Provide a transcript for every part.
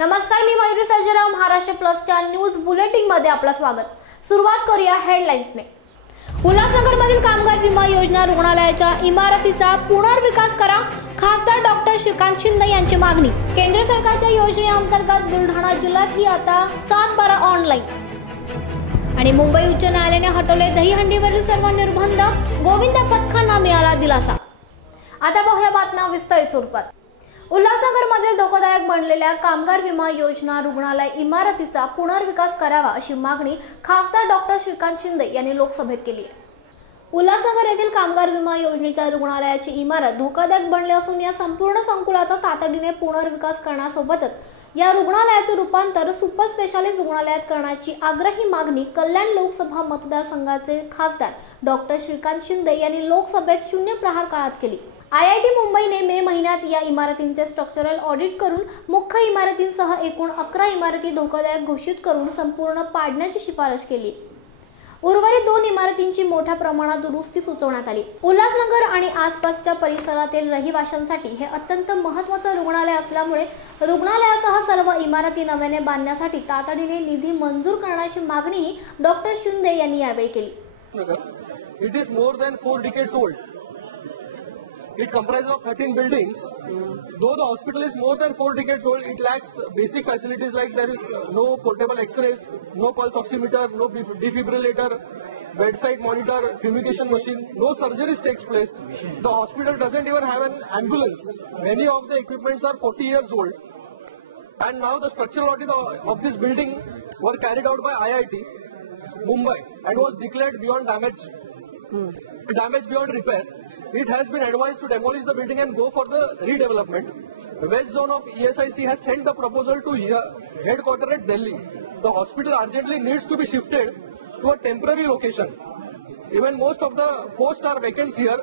नमस्कार, मी Mayuri Sarjerao. Maharashtra प्लसच्या news bulletin मध्ये आपलं स्वागत. सुरुवात करूया हेडलाईन्सने. उल्हासनगरमधील कामगार विमा योजना रुग्णालयाच्या इमारतीचा पुनर्विकास करा, खासदार डॉक्टर श्रीकांत शिंदे यांची मागणी. केंद्र सरकारच्या योजनेअंतर्गत बुलढाणा जिल्ह्यात ही आता 7/12 ऑनलाईन. आणि मुंबई उच्च न्यायालयाने हटवले दहीहंडीवरील सर्व निर्बंध, गोविंद पथकांना मिळाला दिलासा. आता पाहूया बातम्या विस्तारित स्वरूपात. उल्हासनगरमधील धोकादायक बनलेल्या कामगार विमा योजना रुग्णालय इमारतीचा पुनर्विकास करावा अशी मागणी खासदार डॉक्टर श्रीकांत शिंदे यांनी लोकसभेत केली आहे. उल्हासनगर येथील कामगार विमा योजनेच्या रुग्णालयाची इमारत धोकादायक बनली असून या संपूर्ण संकुलाचा तातडीने पुनर्विकास करण्यासोबतच या रुग्णालयाचे रूपांतर सुपर स्पेशालिस्ट रुग्णालयात करण्याची आग्रही मागणी कल्याण लोकसभा मतदारसंघाचे खासदार डॉक्टर श्रीकांत शिंदे यांनी लोकसभेत शून्य प्रहार काळात केली. IIT मुंबईने मे महिन्यात या इमारतींचे स्ट्रक्चरल ऑडिट करून मुख्य इमारतींसह एकूण 11 इमारती धोकादायक घोषित करून संपूर्ण पाडण्याची शिफारस केली. उर्वरित 2 इमारतींची मोठ्या प्रमाणात दुरुस्ती सुचवण्यात आली. उल्हासनगर आणि आसपासच्या परिसरातील रहिवाशांसाठी हे अत्यंत महत्त्वाचे रुग्णालय असल्यामुळे रुग्णालयासह सर्व इमारती नव्याने बांधण्यासाठी तातडीने निधी मंजूर करण्याची मागणीही डॉक्टर शिंदे यांनी यावेळी केली. It is more than 4 decades old. It comprises of 13 buildings. Though the hospital is more than 4 decades old, it lacks basic facilities like there is no portable X-rays, no pulse oximeter, no defibrillator, bedside monitor, fumigation machine, no surgeries takes place. The hospital doesn't even have an ambulance. Many of the equipments are 40 years old. And now the structural audit of this building were carried out by IIT Mumbai and was declared beyond damage beyond repair. It has been advised to demolish the building and go for the redevelopment. The West Zone of ESIC has sent the proposal to headquarters at Delhi. The hospital urgently needs to be shifted to a temporary location. Even most of the posts are vacant here.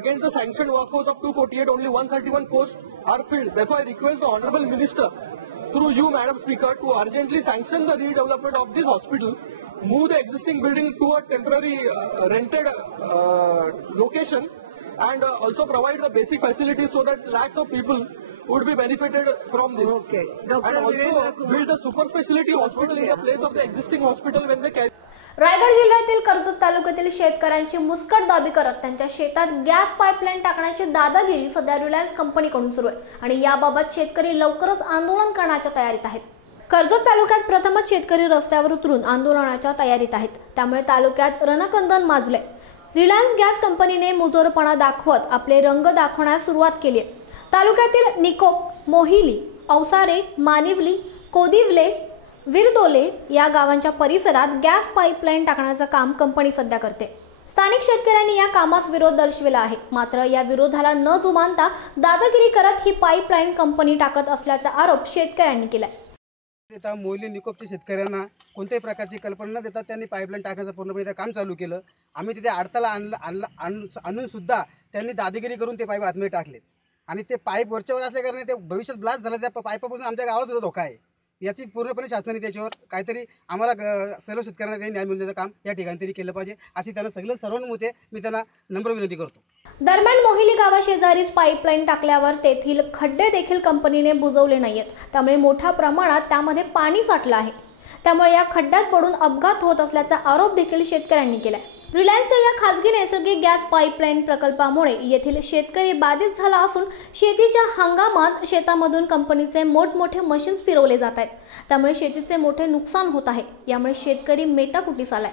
Against the sanctioned workforce of 248, only 131 posts are filled. Therefore, I request the Honorable Minister, through you, Madam Speaker, to urgently sanction the redevelopment of this hospital, move the existing building to a temporary rented location, and also provide the basic facilities so that lakhs of people would be benefited from this. Okay. And also build a super specialty hospital in the place of the existing hospital when they carry. Raigad जिल्ह्यातील कर्जत तालुक्यातील शेतकऱ्यांची मुस्कट दाबी करत त्यांच्या शेतात gas pipeline टाकण्याची दादागिरी सध्या रिलायन्स कंपनीकडून सुरू आहे आणि याबाबत शेतकरी लवकरच आंदोलन करण्याच्या तयारीत आहेत. कर्जत तालुक्यात प्रथमच शेतकरी रस्त्यावर उतरून आंदोलनाच्या तयारीत आहेत. त्यामुळे तालुक्यात रणकंदन माजले. रिलायन्स गॅस कंपनीने मुजोरपणा दाखवत आपले रंग दाखवण्यास सुरुवात केली आहे. तालुक्यातील निकोप, मोहिली, औसारे, मानिवली, कोदिवले, विरदोले या गावांच्या परिसरात गॅस पाईपलाईन टाकण्याचं काम कंपनी सध्या करते. स्थानिक शेतकऱ्यांनी या कामास विरोध दर्शविला आहे. मात्र या विरोधाला न जुमानता दादागिरी करत ही पाईपलाईन कंपनी टाकत असल्याचा आरोप शेतकऱ्यांनी केलाय. मोहिली निकोपच्या शेतकऱ्यांना कोणत्याही प्रकारची कल्पना न देता त्यांनी पाईपलाईन टाकण्याचं पूर्णपणे काम चालू केलं. आम्ही तिथे अडथळा आणून सुद्धा त्यांनी दादागिरी करून ते पाईप आतमध्ये टाकले आणि ते पाईप वरच्यावर असल्या कारणाने ते भविष्यात ब्लास्ट झालं. त्या पाईपापासून आमच्या गावाला सुद्धा धोका आहे. याची पूर्णपणे शासनाने त्याच्यावर काहीतरी आम्हाला सर्व शेतकऱ्यांना काही न्याय मिळण्याचं काम या ठिकाणी तरी केलं पाहिजे अशी त्यांना सर्वांमध्ये मी त्यांना नम्र विनंती करतो. दरम्यान मोहिली गावाशेजारीच पाईपलाईन टाकल्यावर तेथील खड्डे देखील कंपनीने बुजवले नाहीयेत. त्यामुळे मोठ्या प्रमाणात त्यामध्ये पाणी साठलं आहे. त्यामुळे या खड्ड्यात पडून अपघात होत असल्याचा आरोप देखील शेतकऱ्यांनी केलाय. रिलायन्सच्या या खासगी नैसर्गिक गॅस पाईपलाईन प्रकल्पामुळे येथील शेतकरी बाधित झाला असून शेतीच्या हंगामात शेतामधून कंपनीचे मोठमोठे मशीन्स फिरवले जात आहेत. त्यामुळे शेतीचे मोठे नुकसान होत आहे. यामुळे शेतकरी मेटाकुटीस आलाय.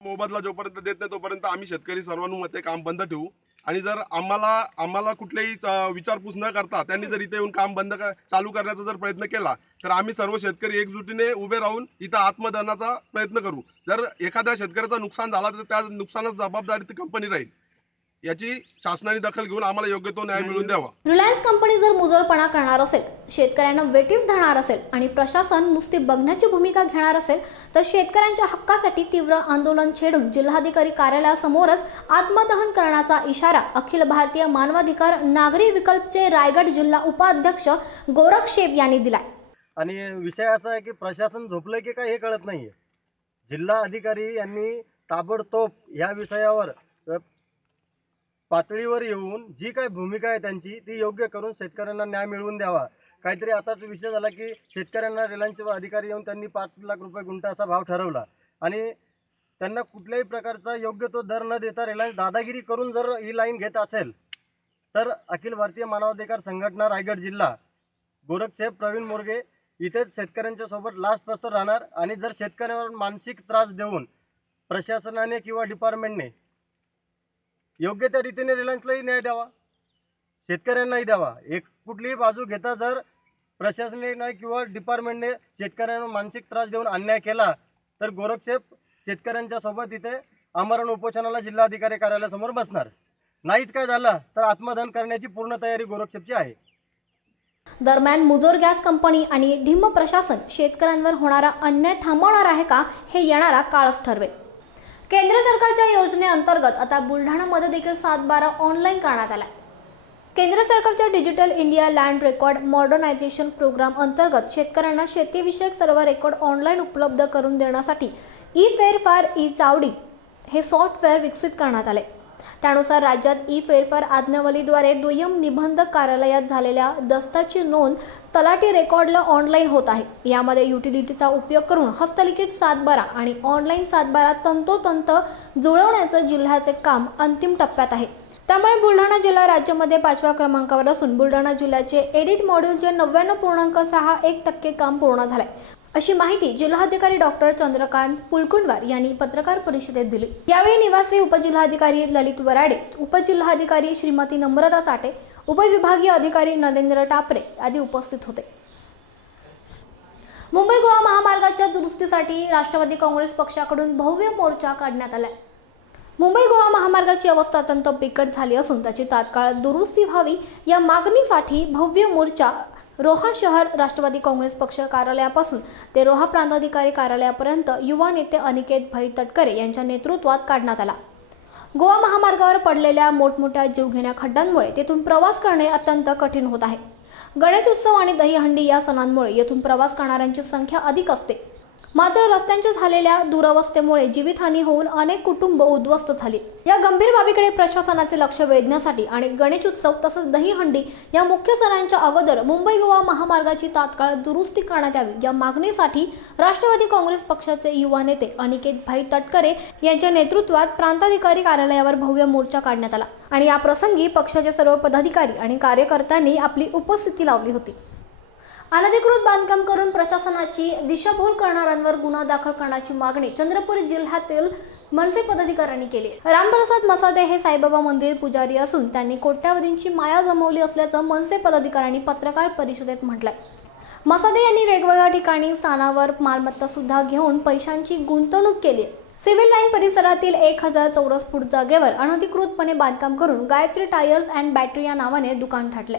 मोबदला जोपर्यंत देत नाही तोपर्यंत आम्ही शेतकरी सर्वांमध्ये काम बंद ठेवू आणि जर आम्हाला कुठल्याही विचारपूस न करता त्यांनी जर इथे येऊन काम चालू करण्याचा जर प्रयत्न केला तर आम्ही सर्व शेतकरी एकजुटीने उभे राहून इथं आत्मदहनाचा प्रयत्न करू. जर एखाद्या शेतकऱ्याचं नुकसान झाला तर त्या नुकसानाची जबाबदारी ती कंपनी राहील. याची शासनाने दखल घेऊन आम्हाला योग्य तो न्याय मिळवून द्यावा. रिलायन्स कंपनी जर मुजोरपणा करणार असेल, शेतकऱ्यांना वेठीस धरणार असेल आणि प्रशासन नुसती बघण्याची भूमिका घेणार असेल तर शेतकऱ्यांच्या हक्कासाठी तीव्र आंदोलन छेडून जिल्हाधिकारी कार्यालयासमोरच आत्मदहन करण्याचा इशारा अखिल भारतीय मानवाधिकार नागरी विकल्पचे रायगड जिल्हा उपाध्यक्ष गोरख शेप यांनी दिलाय. आणि विषय असा आहे की प्रशासन झोपलंय की काय हे कळत नाहीये. जिल्हा अधिकारी यांनी ताबडतोब या विषयावर पातळीवर येऊन जी काही भूमिका आहे त्यांची ती योग्य करून शेतकऱ्यांना न्याय मिळवून द्यावा. काहीतरी आताच विषय झाला की शेतकऱ्यांना रिलायन्सचे अधिकारी येऊन त्यांनी 5 लाख रुपये गुंठा असा भाव ठरवला आणि त्यांना कुठल्याही प्रकारचा योग्य तो दर न देता रिलायन्स दादागिरी करून जर ही लाईन घेत असेल तर अखिल भारतीय मानवाधिकार संघटना रायगड जिल्हा गोरक्षक प्रवीण मोरगे इथेच शेतकऱ्यांच्या सोबत लास्टपर्यंत राहणार आणि जर शेतकऱ्यांवर मानसिक त्रास देऊन प्रशासनाने किंवा डिपार्टमेंटने योग्य त्या रीतीने रिलायन्सलाही न्याय द्यावा, शेतकऱ्यांनाही द्यावा. एक कुठलीही बाजू घेता जर प्रशासनाने किंवा डिपार्टमेंटने शेतकऱ्यांना मानसिक त्रास देऊन अन्याय केला तर गोरक्षक शेतकऱ्यांच्या सोबत इथे आमरण उपोषणाला जिल्हाधिकारी कार्यालयासमोर बसणार. नाहीच काय झालं तर आत्मदहन करण्याची पूर्ण तयारी गोरक्षकची आहे. दरम्यान मुजोर गॅस कंपनी आणि ढिम्म प्रशासन शेतकऱ्यांवर होणारा अन्याय थांबवणार आहे का हे येणारा काळच ठरवेल. केंद्र सरकारच्या योजनेअंतर्गत आता बुलढाणामध्ये देखील 7/12 ऑनलाईन करण्यात आला. केंद्र सरकारच्या digital India land record modernisation programme अंतर्गत शेतकऱ्यांना शेतीविषयक सर्व रेकॉर्ड ऑनलाईन उपलब्ध करून देण्यासाठी ई फेरफार ई चावडी हे सॉफ्टवेअर विकसित करण्यात आले. त्यानुसार राज्यात ई फेरफार आज्ञावलीद्वारे दुय्यम निबंधक कार्यालयात झालेल्या दस्ताची नोंद तलाठी रेकॉर्डला ऑनलाईन होत आहे. यामध्ये युटिलिटीचा उपयोग करून हस्तलिखित 7/12 आणि ऑनलाईन 7/12 तंतोतंत जुळवण्याचं जिल्ह्याचे काम अंतिम टप्प्यात आहे. त्यामुळे बुलढाणा जिल्हा राज्यामध्ये 5व्या क्रमांकावर असून बुलढाणा जिल्ह्याचे एडिट मॉड्यूलचे 99.61% काम पूर्ण झाले, अशी माहिती जिल्हाधिकारी डॉक्टर चंद्रकांत पुलकुंडवार यांनी पत्रकार परिषदेत दिली. यावेळी निवासी उपजिल्हाधिकारी ललित वराडे, उपजिल्हाधिकारी श्रीमती नम्रता चाटे, उपविभागीय अधिकारी नरेंद्र टापरे आदी उपस्थित होते. मुंबई गोवा महामार्गाच्या दुरुस्तीसाठी राष्ट्रवादी काँग्रेस पक्षाकडून भव्य मोर्चा काढण्यात आला. मुंबई गोवा महामार्गाची अवस्था अत्यंत बिकट झाली असून त्याची तात्काळ दुरुस्ती व्हावी या मागणीसाठी भव्य मोर्चा रोहा शहर राष्ट्रवादी काँग्रेस पक्ष कार्यालयापासून ते रोहा प्रांताधिकारी कार्यालयापर्यंत युवा नेते अनिकेत भाई तटकरे यांच्या नेतृत्वात काढण्यात आला. गोवा महामार्गावर पडलेल्या मोठमोठ्या जीवघेण्या खड्ड्यांमुळे तेथून प्रवास करणे अत्यंत कठीण होत आहे. गणेश उत्सव आणि दहीहंडी या सणांमुळे येथून प्रवास करणाऱ्यांची संख्या अधिक असते. मात्र रस्त्यांच्या झालेल्या दुरवस्थेमुळे जीवितहानी होऊन अनेक कुटुंब उद्ध्वस्त झाली. या गंभीर बाबीकडे प्रशासनाचे लक्ष वेधण्यासाठी आणि गणेश उत्सव तसंच दहीहंडी या मुख्य सणांच्या अगोदर मुंबई गोवा महामार्गाची तात्काळ दुरुस्ती करण्यात यावी या मागणीसाठी राष्ट्रवादी काँग्रेस पक्षाचे युवा नेते अनिकेत भाई तटकरे यांच्या नेतृत्वात प्रांताधिकारी कार्यालयावर भव्य मोर्चा काढण्यात आला आणि या प्रसंगी पक्षाचे सर्व पदाधिकारी आणि कार्यकर्त्यांनी आपली उपस्थिती लावली होती. अनधिकृत बांधकाम करून प्रशासनाची दिशाभूल करणाऱ्यांवर गुन्हा दाखल करण्याची मागणी चंद्रपूर जिल्ह्यातील मनसे पदाधिकाऱ्यांनी केली. रामप्रसाद मसादे हे साईबाबा मंदिर पुजारी असून त्यांनी कोट्यावधींची माया जमवली असल्याचं मनसे पदाधिकाऱ्यांनी पत्रकार परिषदेत म्हटलंय. मसादे यांनी वेगवेगळ्या ठिकाणी स्थानावर मालमत्ता सुद्धा घेऊन पैशांची गुंतवणूक केली. सिव्हिल लाईन परिसरातील 1000 चौरस फूट जागेवर अनधिकृतपणे बांधकाम करून गायत्री टायर्स अँड बॅटरी या नावाने दुकान थाटले.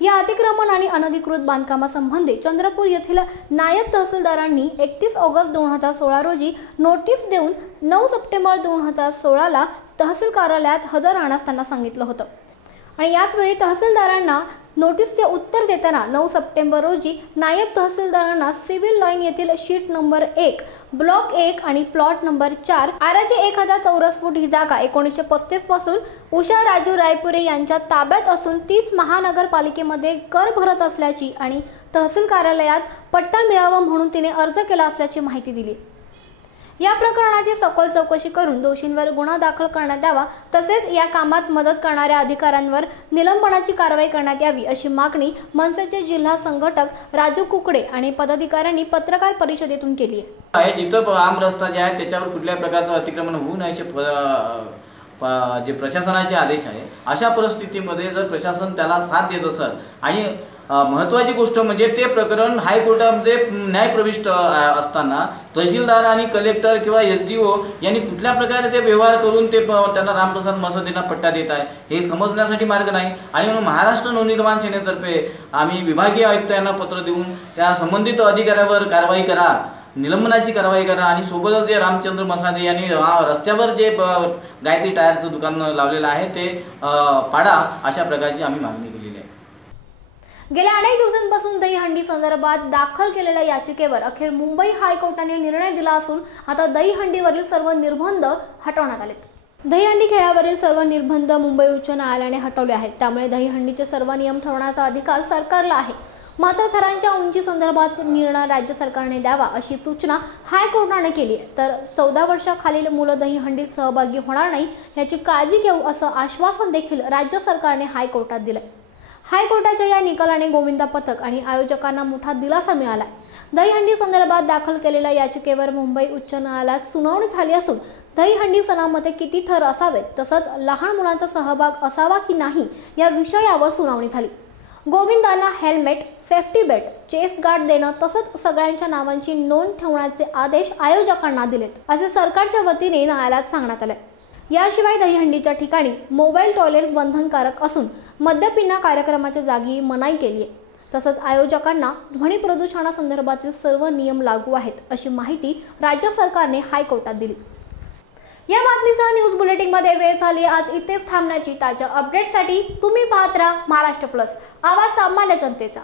या अतिक्रमण आणि अनधिकृत बांधकामासंबंधी चंद्रपूर येथील नायब तहसीलदारांनी 31 ऑगस्ट 2016 रोजी नोटीस देऊन 9 सप्टेंबर 2016 ला तहसील कार्यालयात हजर राहण्यास त्यांना सांगितलं होतं आणि याच वेळी तहसीलदारांना नोटीसचे उत्तर देताना 9 सप्टेंबर रोजी नायब तहसीलदारांना सिव्हिल लाईन येथील शीट नंबर 1 ब्लॉक 1 आणि प्लॉट नंबर 4 आराची 1000 चौरस फूट ही जागा 1935 पासून उषा राजू रायपुरे यांच्या ताब्यात असून तीच महानगरपालिकेमध्ये कर भरत असल्याची आणि तहसील कार्यालयात पट्टा मिळावा म्हणून तिने अर्ज केला असल्याची माहिती दिली. या प्रकरणाची सखोल चौकशी करून दोषींवर गुन्हा दाखल करण्यात यावा तसेच या कामात मदत करणाऱ्या अधिकाऱ्यांवर निलंबनाची कारवाई करण्यात यावी अशी मागणी मनसेचे जिल्हा संघटक राजू कुकडे आणि पदाधिकाऱ्यांनी पत्रकार परिषदेतून केली आहे. जिथं आम रस्ता जे आहे त्याच्यावर कुठल्याही प्रकारचं अतिक्रमण होऊ नये जे प्रशासनाचे आदेश आहे. अशा परिस्थितीमध्ये जर प्रशासन त्याला साथ देत असेल आणि महत्त्वाची गोष्ट म्हणजे ते प्रकरण हायकोर्टामध्ये न्यायप्रविष्ट असताना तहसीलदार आणि कलेक्टर किंवा SDO यांनी कुठल्या प्रकारे ते व्यवहार करून ते त्यांना रामप्रसाद मसादेंना पट्टा देत आहे हे समजण्यासाठी मार्ग नाही. आणि म्हणून महाराष्ट्र नवनिर्माण सेनेतर्फे आम्ही विभागीय आयुक्त यांना पत्र देऊन त्या संबंधित अधिकाऱ्यावर कारवाई करा, निलंबनाची कारवाई करा आणि सोबतच जे रामचंद्र मसादे यांनी रस्त्यावर जे गायत्री टायरचं दुकान लावलेलं आहे ते पाडा अशा प्रकारची आम्ही मागणी केलेली आहे. गेल्या अनेक दिवसांपासून दहीहंडी संदर्भात दाखल केलेल्या याचिकेवर अखेर मुंबई हायकोर्टाने निर्णय दिला असून आता दहीहंडीवरील सर्व निर्बंध हटवण्यात आलेत. दहीहंडी खेळावरील सर्व निर्बंध मुंबई उच्च न्यायालयाने हटवले आहेत. त्यामुळे दहीहंडीचे सर्व नियम ठरवण्याचा अधिकार सरकारला आहे. मात्र थरांच्या उंची संदर्भात निर्णय राज्य सरकारने द्यावा अशी सूचना हायकोर्टाने केली आहे. तर 14 वर्षाखालील मुलं दहीहंडीत सहभागी होणार नाही याची काळजी घेऊ असं आश्वासन देखील राज्य सरकारने हायकोर्टात दिलंय. हायकोर्टाच्या या निकालाने गोविंदा पथक आणि आयोजकांना मोठा दिलासा मिळाला. दहीहंडी संदर्भात दाखल केलेल्या याचिकेवर मुंबई उच्च न्यायालयात सुनावणी झाली असून दहीहंडी सणामध्ये किती थर असावेत तसंच लहान मुलांचा सहभाग असावा की नाही या विषयावर सुनावणी झाली. गोविंदांना helmet, safety belt, chest guard देणं तसंच सगळ्यांच्या नावांची नोंद ठेवण्याचे आदेश आयोजकांना दिलेत असे सरकारच्या वतीने न्यायालयात सांगण्यात आले. याशिवाय दहीहंडीच्या ठिकाणी मोबाईल टॉयलेट्स बंधनकारक असून मद्यपिणा कार्यक्रमाच्या जागी मनाई केली आहे. तसंच आयोजकांना ध्वनी प्रदूषणासंदर्भातील सर्व नियम लागू आहेत अशी माहिती राज्य सरकारने हायकोर्टात दिली. या बातमीसह न्यूज बुलेटिनमध्ये वेळ झाली आज इथेच थांबण्याची. ताज्या अपडेटसाठी तुम्ही पाहत राहा महाराष्ट्र प्लस, आवाज सामान्य जनतेचा.